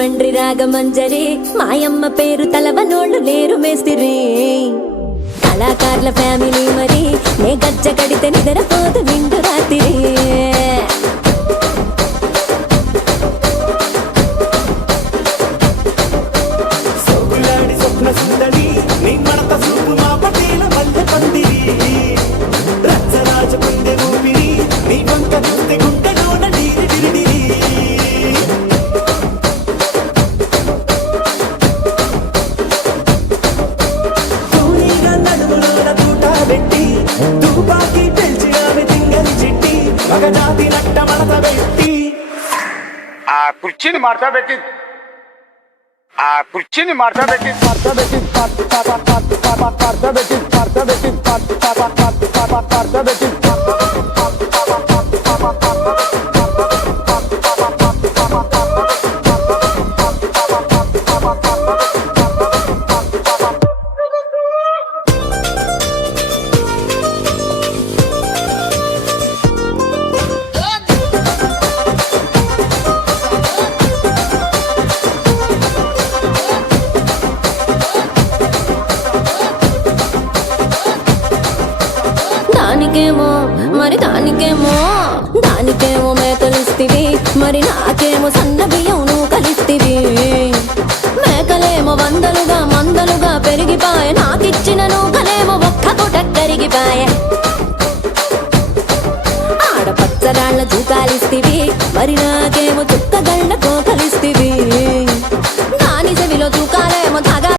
రాజమండ్రి రాగమంజరి మాయమ్మ పేరు తలవనోళ్ళు లేరు మేస్తిరి కళాకారుల ఫ్యామిలీ మరి నే గజ్జ కడితే నిద్రపోదు నిండు రాత్రి కుర్చీని మార్చా పెట్టి కుర్చీని మార్చా పెట్టి దానికేమో మేకలిస్తివి మరి నాకేమో సన్న బియ్యం నువ్వు కలిస్తివి మేకలేమో మందలుగా పెరిగిపాయ నాకిచ్చిన నూకలేమో ఒక్క పూట కరిగిపాయ ఆడపచ్చరాళ్ళ జూకాలిస్తివి మరి నాకేమో చుక్కగళ్ళ కోకలిస్తివి